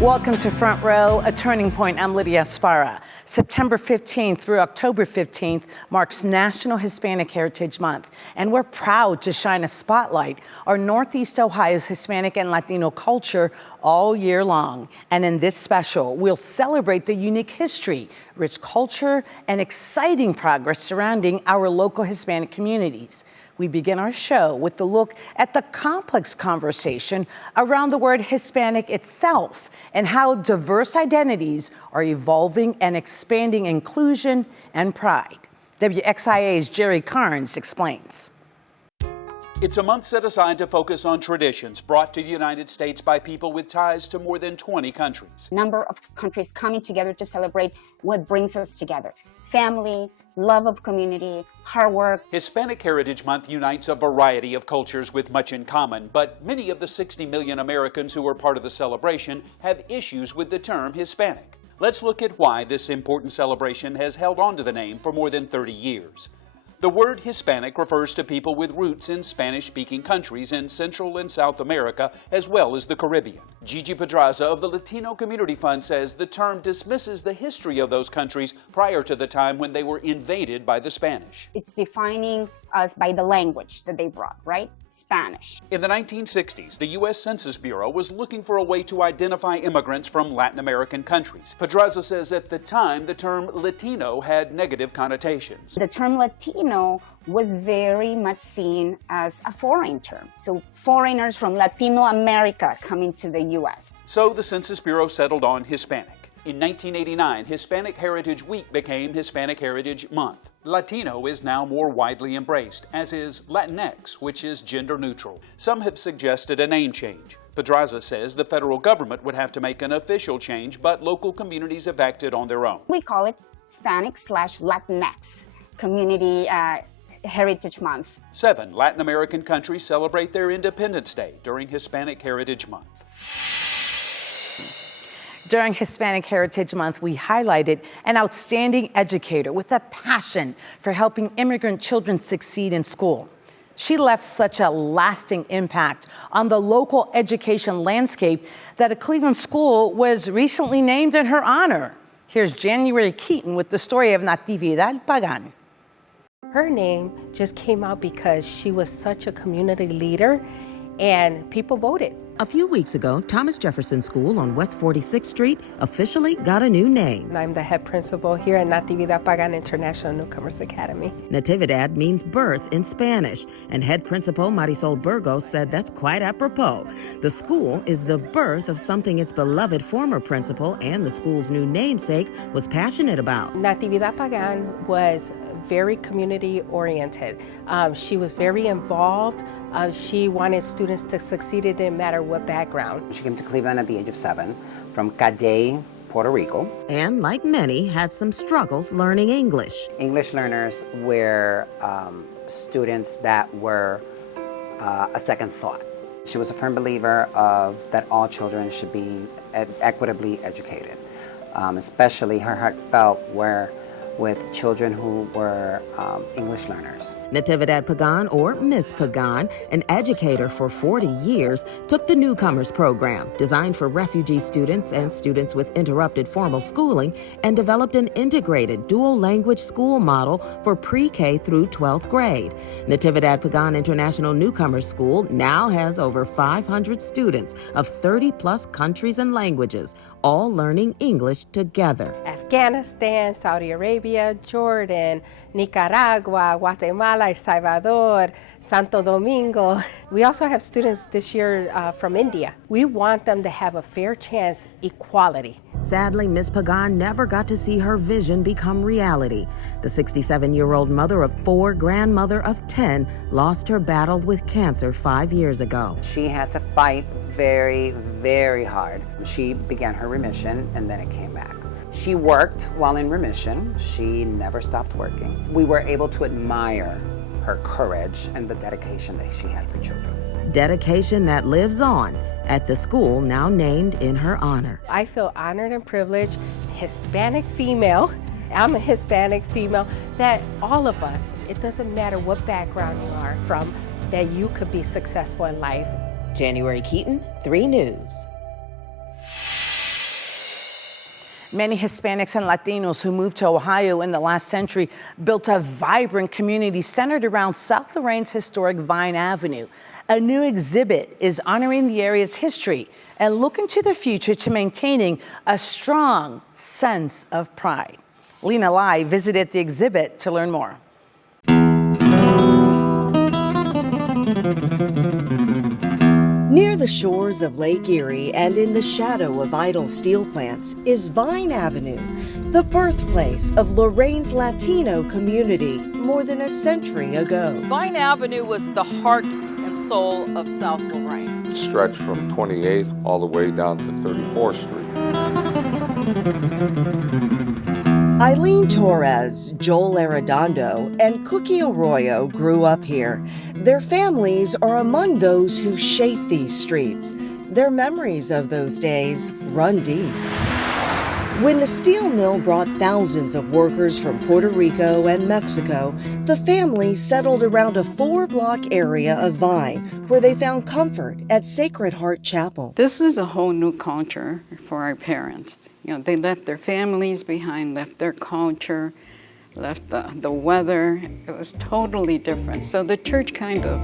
Welcome to Front Row, a turning point. I'm Lydia Esparra. September 15th through October 15th marks National Hispanic Heritage Month, and we're proud to shine a spotlight on Northeast Ohio's Hispanic and Latino culture all year long. And in this special, we'll celebrate the unique history, rich culture, and exciting progress surrounding our local Hispanic communities. We begin our show with a look at the complex conversation around the word Hispanic itself and how diverse identities are evolving and expanding inclusion and pride. WXIA's Jerry Carnes explains. It's a month set aside to focus on traditions brought to the United States by people with ties to more than 20 countries. Number of countries coming together to celebrate what brings us together. Family, love of community, hard work. Hispanic Heritage Month unites a variety of cultures with much in common, but many of the 60 million Americans who are part of the celebration have issues with the term Hispanic. Let's look at why this important celebration has held on to the name for more than 30 years. The word Hispanic refers to people with roots in Spanish-speaking countries in Central and South America, as well as the Caribbean. Gigi Pedraza of the Latino Community Fund says the term dismisses the history of those countries prior to the time when they were invaded by the Spanish. It's defining us by the language that they brought, right? Spanish. In the 1960s, the U.S. Census Bureau was looking for a way to identify immigrants from Latin American countries. Pedraza says at the time, the term Latino had negative connotations. The term Latino was very much seen as a foreign term. So foreigners from Latino America coming to the U.S. So the Census Bureau settled on Hispanic. In 1989, Hispanic Heritage Week became Hispanic Heritage Month. Latino is now more widely embraced, as is Latinx, which is gender neutral. Some have suggested a name change. Pedraza says the federal government would have to make an official change, but local communities have acted on their own. We call it Hispanic/Latinx Community Heritage Month. 7 Latin American countries celebrate their Independence Day during Hispanic Heritage Month. During Hispanic Heritage Month, we highlighted an outstanding educator with a passion for helping immigrant children succeed in school. She left such a lasting impact on the local education landscape that a Cleveland school was recently named in her honor. Here's January Keaton with the story of Natividad Pagan. Her name just came out because she was such a community leader and people voted. A few weeks ago, Thomas Jefferson School on West 46th Street officially got a new name. I'm the head principal here at Natividad Pagan International Newcomers Academy. Natividad means birth in Spanish, and head principal Marisol Burgos said that's quite apropos. The school is the birth of something its beloved former principal and the school's new namesake was passionate about. Natividad Pagan was very community oriented. She was very involved. She wanted students to succeed. It didn't matter what background. She came to Cleveland at the age of 7 from Calle, Puerto Rico. And like many, had some struggles learning English. English learners were students that were a second thought. She was a firm believer of that all children should be equitably educated. Especially her heart felt with children who were English learners. Natividad Pagan, or Miss Pagan, an educator for 40 years, took the Newcomers program, designed for refugee students and students with interrupted formal schooling, and developed an integrated dual-language school model for pre-K through 12th grade. Natividad Pagan International Newcomers School now has over 500 students of 30-plus countries and languages, all learning English together. Afghanistan, Saudi Arabia, Jordan, Nicaragua, Guatemala, El Salvador, Santo Domingo. We also have students this year from India. We want them to have a fair chance, equality. Sadly, Miss Pagan never got to see her vision become reality. The 67-year-old mother of 4, grandmother of 10, lost her battle with cancer 5 years ago. She had to fight very, very hard. She began her remission and then it came back. She worked while in remission. She never stopped working. We were able to admire her courage and the dedication that she had for children. Dedication that lives on at the school now named in her honor. I feel honored and privileged, Hispanic female. I'm a Hispanic female, that all of us, it doesn't matter what background you are from, that you could be successful in life. January Keaton, 3 News. Many Hispanics and Latinos who moved to Ohio in the last century built a vibrant community centered around South Lorain's historic Vine Avenue. A new exhibit is honoring the area's history and looking to the future to maintaining a strong sense of pride. Lena Lai visited the exhibit to learn more. Near the shores of Lake Erie and in the shadow of idle steel plants is Vine Avenue, the birthplace of Lorain's Latino community more than a century ago. Vine Avenue was the heart and soul of South Lorain. It stretched from 28th all the way down to 34th Street. Eileen Torres, Joel Arredondo, and Cookie Arroyo grew up here. Their families are among those who shaped these streets. Their memories of those days run deep. When the steel mill brought thousands of workers from Puerto Rico and Mexico, the family settled around a 4-block area of Vine, where they found comfort at Sacred Heart Chapel. This was a whole new culture for our parents. You know, they left their families behind, left their culture, left the weather. It was totally different. So the church kind of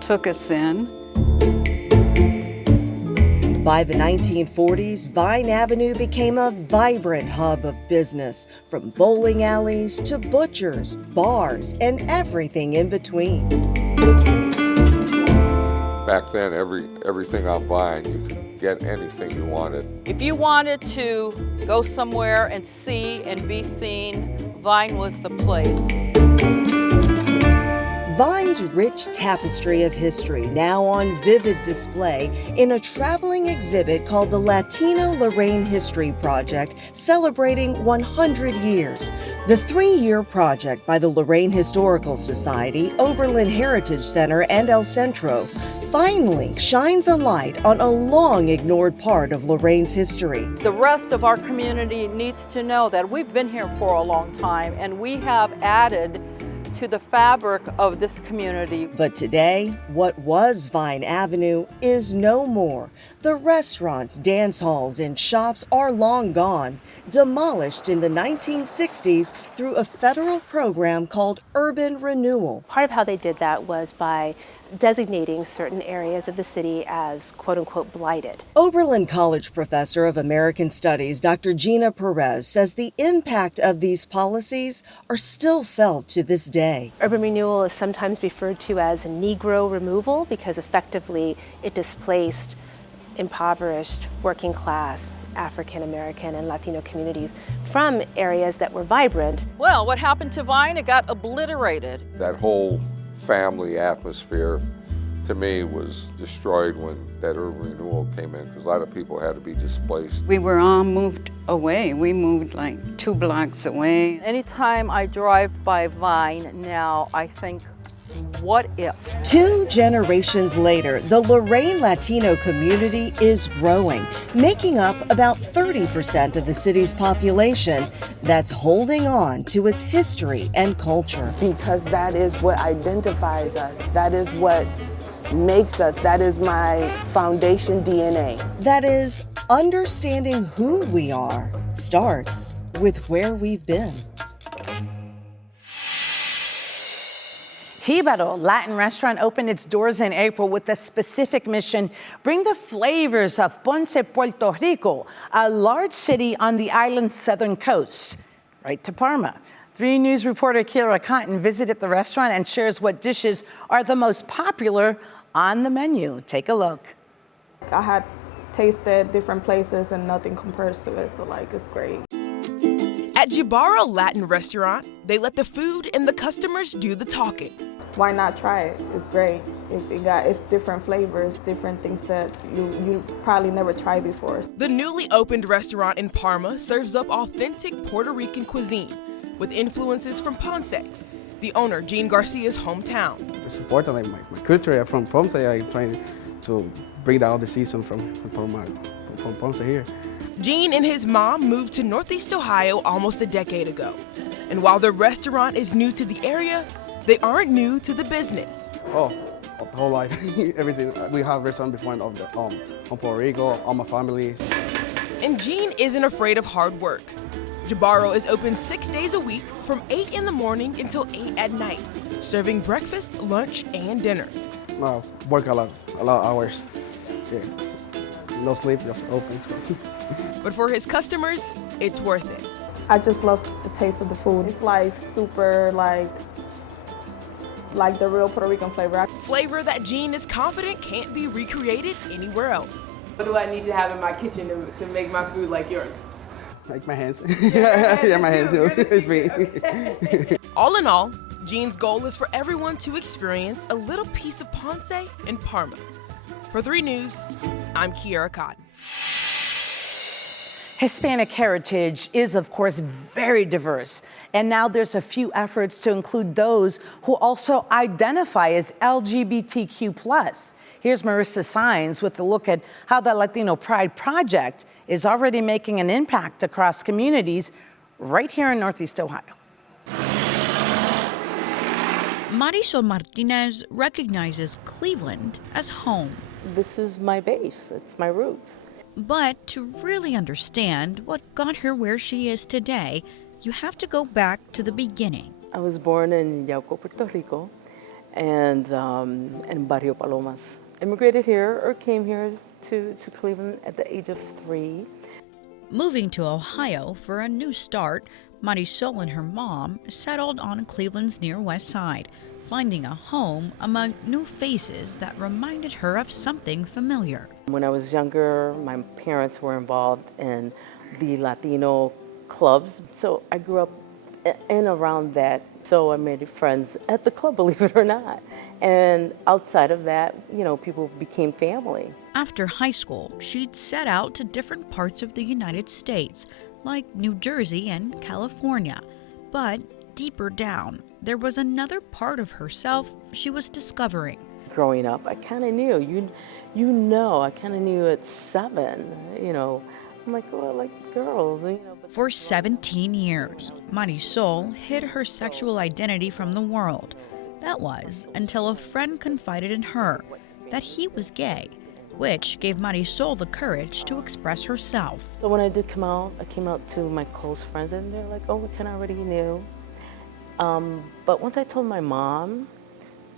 took us in. By the 1940s, Vine Avenue became a vibrant hub of business, from bowling alleys to butchers, bars, and everything in between. Back then, everything on Vine, you could get anything you wanted. If you wanted to go somewhere and see and be seen, Vine was the place. Vine's rich tapestry of history now on vivid display in a traveling exhibit called the Latino Lorain History Project, celebrating 100 years. The 3-year project by the Lorain Historical Society, Oberlin Heritage Center, and El Centro finally shines a light on a long-ignored part of Lorain's history. The rest of our community needs to know that we've been here for a long time and we have added to the fabric of this community. But today, what was Vine Avenue is no more. The restaurants, dance halls, and shops are long gone, demolished in the 1960s through a federal program called Urban Renewal. Part of how they did that was by designating certain areas of the city as quote-unquote blighted. Oberlin College professor of American Studies, Dr. Gina Perez, says the impact of these policies are still felt to this day. Urban renewal is sometimes referred to as Negro removal because effectively it displaced impoverished, working class, African American and Latino communities from areas that were vibrant. Well, what happened to Vine? It got obliterated. That whole family atmosphere, to me, was destroyed when that urban renewal came in, because a lot of people had to be displaced. We were all moved away. We moved like 2 blocks away. Anytime I drive by Vine now, I think, what if? 2 generations later, the Lorain Latino community is growing, making up about 30% of the city's population that's holding on to its history and culture. Because that is what identifies us. That is what makes us. That is my foundation DNA. That is, understanding who we are starts with where we've been. Jibaro Latin restaurant opened its doors in April with a specific mission: bring the flavors of Ponce, Puerto Rico, a large city on the island's southern coast, right to Parma. 3 News reporter Kira Cotton visited the restaurant and shares what dishes are the most popular on the menu. Take a look. I had tasted different places and nothing compares to it, so it's great. At Jibaro Latin restaurant, they let the food and the customers do the talking. Why not try it? It's great. It's different flavors, different things that you probably never tried before. The newly opened restaurant in Parma serves up authentic Puerto Rican cuisine with influences from Ponce, the owner Gene Garcia's hometown. It's important, like my culture. I'm from Ponce. I'm trying to bring out the season from Ponce here. Gene and his mom moved to Northeast Ohio almost a decade ago. And while the restaurant is new to the area, they aren't new to the business. Oh, whole life, everything. We have restaurant before on Puerto Rico, all my family. And Jean isn't afraid of hard work. Jabaro is open 6 days a week from 8 in the morning until 8 at night, serving breakfast, lunch, and dinner. Work a lot of hours. Yeah. No sleep, just open. But for his customers, it's worth it. I just love the taste of the food. It's like super like the real Puerto Rican flavor. Flavor that Jean is confident can't be recreated anywhere else. What do I need to have in my kitchen to make my food like yours? Like my hands. Yeah, my hands too. It's me. Okay. All in all, Jean's goal is for everyone to experience a little piece of Ponce and Parma. For 3 News, I'm Kiara Cotton. Hispanic heritage is, of course, very diverse. And now there's a few efforts to include those who also identify as LGBTQ+. Here's Marissa Saenz with a look at how the Latino Pride Project is already making an impact across communities right here in Northeast Ohio. Marisol Martinez recognizes Cleveland as home. This is my base, it's my roots. But to really understand what got her where she is today, you have to go back to the beginning. I was born in Yauco, Puerto Rico, and in Barrio Palomas. Immigrated here or came here to Cleveland at the age of 3. Moving to Ohio for a new start, Marisol and her mom settled on Cleveland's near west side, finding a home among new faces that reminded her of something familiar. When I was younger, my parents were involved in the Latino clubs, so I grew up in around that. So I made friends at the club, believe it or not. And outside of that, you know, people became family. After high school, she'd set out to different parts of the United States, like New Jersey and California. But deeper down, there was another part of herself she was discovering. Growing up, I kind of knew, I kind of knew at 7, you know, I'm like, well, I like girls, you know. For 17 years, Marisol hid her sexual identity from the world. That was until a friend confided in her that he was gay, which gave Marisol the courage to express herself. So when I did come out, I came out to my close friends and they're like, oh, we kind of already knew. But once I told my mom,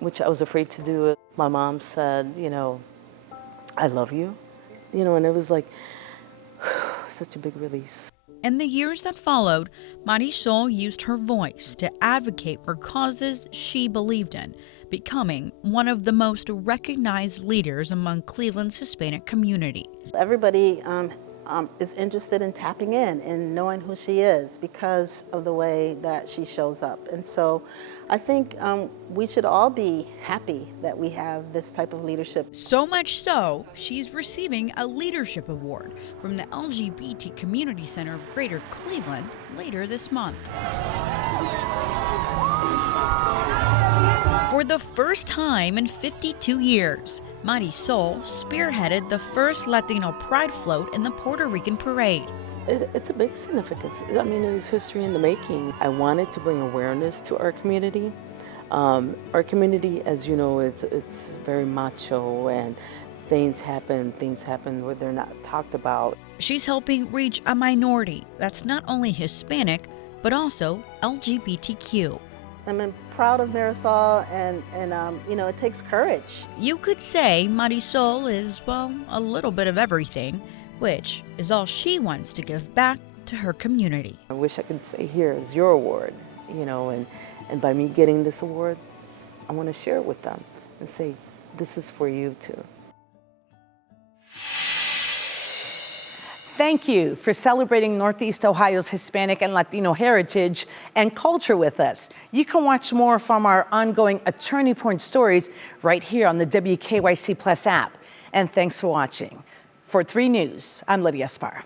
which I was afraid to do, my mom said, you know, I love you, you know, and it was like such a big release. In the years that followed, Marisol used her voice to advocate for causes she believed in, becoming one of the most recognized leaders among Cleveland's Hispanic community. Everybody is interested in tapping in and knowing who she is because of the way that she shows up. And so I think we should all be happy that we have this type of leadership. So much so, she's receiving a leadership award from the LGBT Community Center of Greater Cleveland later this month. For the first time in 52 years, Marisol spearheaded the first Latino Pride float in the Puerto Rican parade. It's a big significance. I mean, it was history in the making. I wanted to bring awareness to our community. Our community, as you know, it's very macho and things happen where they're not talked about. She's helping reach a minority that's not only Hispanic, but also LGBTQ. I'm proud of Marisol, and you know, it takes courage. You could say Marisol is, well, a little bit of everything, which is all she wants to give back to her community. I wish I could say, here is your award, you know, and by me getting this award, I want to share it with them and say, this is for you too. Thank you for celebrating Northeast Ohio's Hispanic and Latino heritage and culture with us. You can watch more from our ongoing Attorney Point stories right here on the WKYC Plus app. And thanks for watching. For 3 News, I'm Lydia Sparra.